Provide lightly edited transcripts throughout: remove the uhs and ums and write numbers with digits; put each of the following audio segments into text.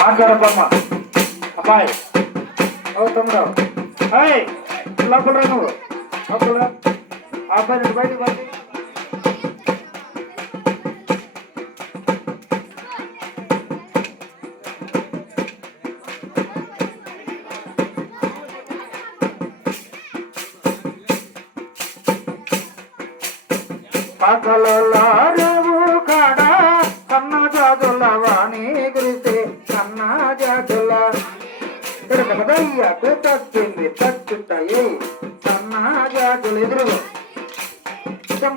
మాట్లాడమ్మా అబ్బాయి అవుతాడు అయ్ లోపల నువ్వు లోపల అబ్బాయి బయటకు వచ్చి పగలలారేవు కాడ కన్న జాజుల వాణి గురిసే కన్న జాజుల కదయ్యకు తచ్చింది తచ్చుతాయి కన్న జాజులు ఎదురు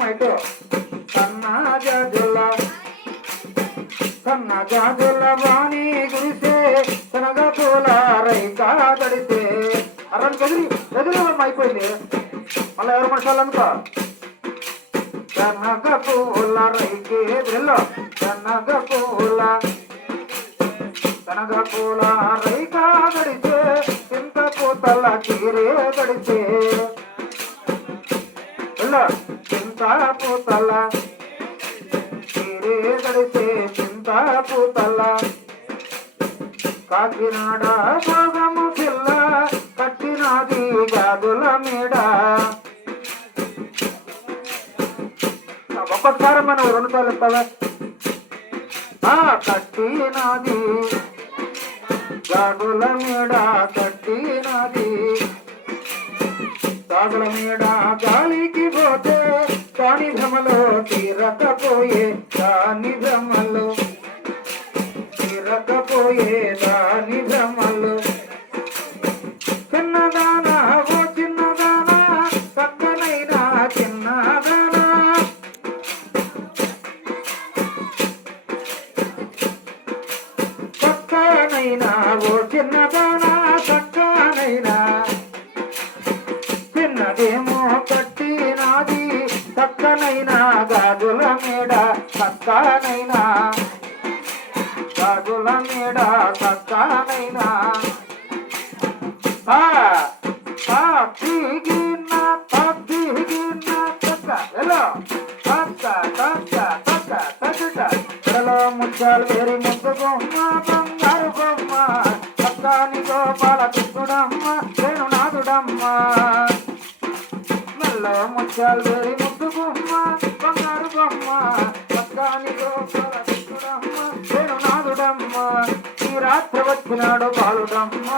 ఇటు కన్న జాజుల వాణి గురిసే కనగ పూల రైకా గడితే అర్రని కదిరి ఎదురు అయిపోయింది మళ్ళీ ఎవరు మనుషులు కనగ పూల రైకే ఎదురులో కనగ పూల రైకా గడితే చింత పూతల చీరే గడితే చింత పూతల చీరే గడితే చింత పూతల కాకినాడ భోగము పిల్ల కట్టినది గాదుల మేడ ఒక్కసారి మనం 2 సార్లు ఇస్తావా కట్టినది గాదుల మేడ కట్టినది గాదుల మేడ గాలికి పోతే దాని భ్రమలో తీరకపోయే దాని భ్రమలో దాని భ్రమలో చిన్నదానా ఓ చిన్నదానా పక్కనైనా చిన్నదానా పక్కనైనా ఓ చిన్నదానా పక్కనైనా చిన్నదేమో కట్టినాది పక్కనైనా గాజుల మేడ పక్కనైనా గాజుల మేడ పక్కనైనా ముచ్చాలు వేరి ముద్దు బొమ్మ బంగారు బొమ్మ పక్కాని గోపాల కృష్ణుడమ్మ వేణునాథుడమ్మ మెల్లో ముచ్చాలు వేరి ముద్దు బొమ్మ బంగారు బొమ్మ పక్కాని గోపాల కృష్ణుడమ్మ వేణునాథుడమ్మ ఈ రాత్రి వచ్చినాడు బాలుడమ్మ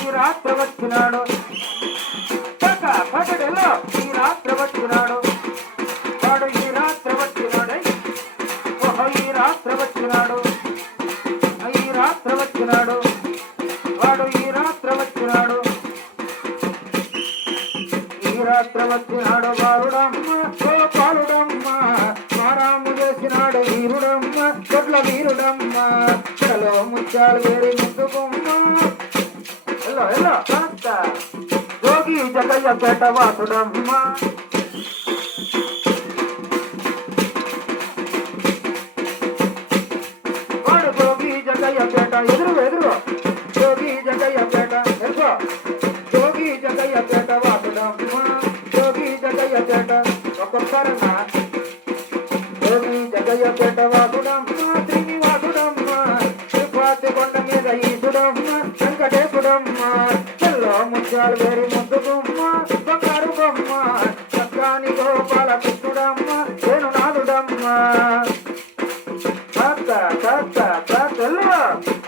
ఈ రాత్రి వచ్చినాడు పకడెలో ఈ రాత్రి వచ్చినాడు వాడు ఈ రాత్రి వచ్చినాడు ఓహో ఈ రాత్రి వచ్చినాడు ఈ రాత్రి వచ్చినాడు వాడు ఈ రాత్రి వచ్చినాడు ఈ రాత్రి వచ్చినాడు బాలుడమ్మ ఓ బాలుడమ్మ మారాము చేసినాడు వీరుడమ్మ కొట్ల వీరుడమ్మ చలో ముత్యాలు వేరి ముద్దు బొమ్మ ఎల్లో యోగి జగయ్య పేట వాసుడమ్మ వాడు యోగి జగయ్య పేట ఎదురు యోగి జగయ్య పేట ఎదురు యోగి జగయ్య పేట వాసుడమ్మ యోగి జగయ్య పేట ఒక్కొక్కరన్నా యోగి జగయ్య పేట వాసుడమ్మ శ్రీనివాసుడమ్మ శ్రీపాతి కొండ మీద ఈసుడమ్మ వెంకటేశుడమ్మ చెల్లో ముత్యాలు వేరి ముద్దు బొమ్మ బంగారు బొమ్మ చక్కాని గోపాల కృష్ణుడమ్మ వేణునాథుడమ్మ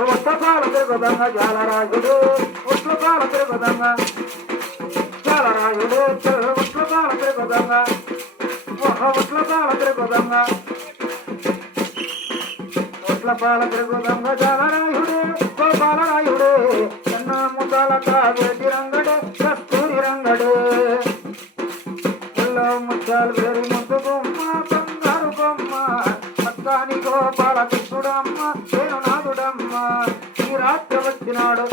ఉట్లపాల తిరుగుదంగా జాలరాయుడు ఉట్లపాల తిరుగుదంగా జాలరాయుడు ఉట్లపాల తిరుగుదంగా ఉట్లపాల తిరుగుదంగా ఉట్లపాల తిరుగుదంగా జాలరాయుడు గోపాలరాయుడు చిన్న ముద్దాల కావేటి రంగడు కస్తూరి రంగడు ఎల్లో ముత్యాలు వేరి ముద్దు బొమ్మ బంగారు బొమ్మ పక్కాని గోపాల కృష్ణుడమ్మ వేణునాథుడమ్మ ఈ రాత్రి వచ్చినాడు